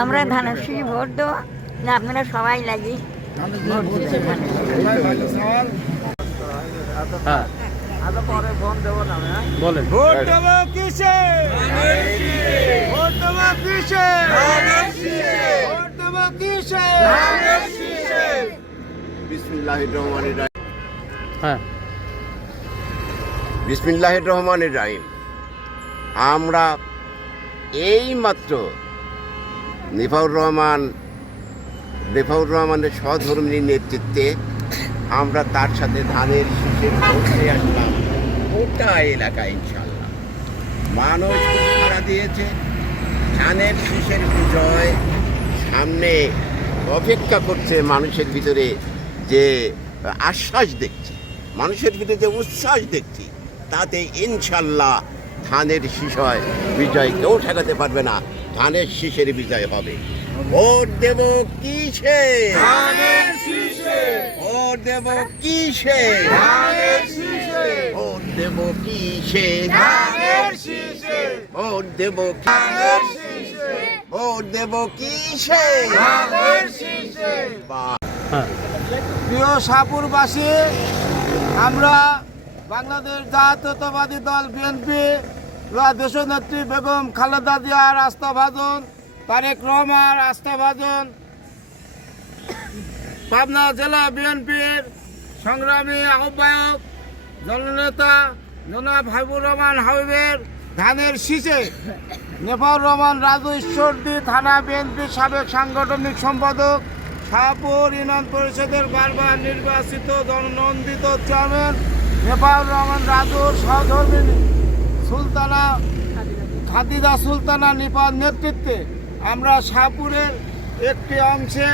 আমরা ধানের শীষ ভোট দেবো না, আপনারা সবাই লাগি বলেন ভোট দেবো কিসে? ভোট দেবো কিসে? ভোট দেবো কিসে? বিসমিল্লাহির রহমানির রহিম। হ্যাঁ, বিসমিল্লাহির রহমানির রহিম। আমরা এইমাত্র নেফাউর রহমানের সহধর্মিনী নেতৃত্বে আমরা তার সাথে ধানের শীষের ভোটে আসলাম গোটা এলাকা। ইনশাল্লাহ মানুষ খুব সাড়া দিয়েছে। ধানের শীষের বিজয় সামনে অপেক্ষা করছে। মানুষের ভিতরে যে আশ্বাস দেখছি, মানুষের ভিতরে যে উচ্ছ্বাস দেখছি, তাতে ইনশাল্লাহ ধানের শীষ হয়। বিজয় কেউ ঠেকাতে পারবে না। ধানের শীষের বিজয় হবে। ভোট দেব কিসে? ভোট দেব কিসে? ভোট দেব কিসে? ভোট দেব কিসে? ভোট দেব কিসে? হ্যাঁ, প্রিয় শাহপুরবাসী, আমরা বাংলাদেশ জাতীয়তাবাদী দল বিএনপি দেশনেত্রী বেগম খালেদা জিয়ার আস্থাভাজন, তারেক রহমান আস্থাভাজন, পাবনা জেলা বিএনপির সংগ্রামী আহ্বায়ক জননেতা জনাব হাবিবুর রহমান হাবিবের ধানের শীষে নেফাউর রহমান রাজু ঈশ্বরদী থানা বিএনপির সাবেক সাংগঠনিক সম্পাদক, শাহপুর ইউনিয়ন পরিষদের বারবার নির্বাচিত জননন্দিত চেয়ারম্যান নেফাউর রহমান রাজুর সহধর্মিনী সুলতানা খাদিজা সুলতানা নিপার নেতৃত্বে আমরা শাহপুরের একটি অংশে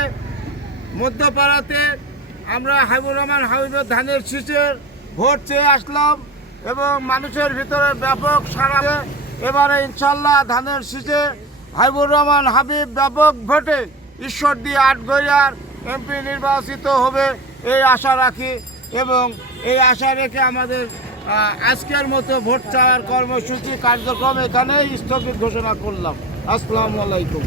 মধ্যপাড়াতে আমরা হাবিবুর রহমান হাবিবের ধানের শীষের ভোট চেয়ে আসলাম এবং মানুষের ভিতরে ব্যাপক সাড়া। এবারে ইনশাল্লাহ ধানের শীষে হাবিবুর রহমান হাবিব ব্যাপক ভোটে ঈশ্বরদী আটঘরিয়ার এমপি নির্বাচিত হবে এই আশা রাখি এবং এই আশা রেখে আমাদের আজকের মতো ভোট চাওয়ার কর্মসূচি কার্যক্রম এখানেই স্থগিত ঘোষণা করলাম। আসসালামু আলাইকুম।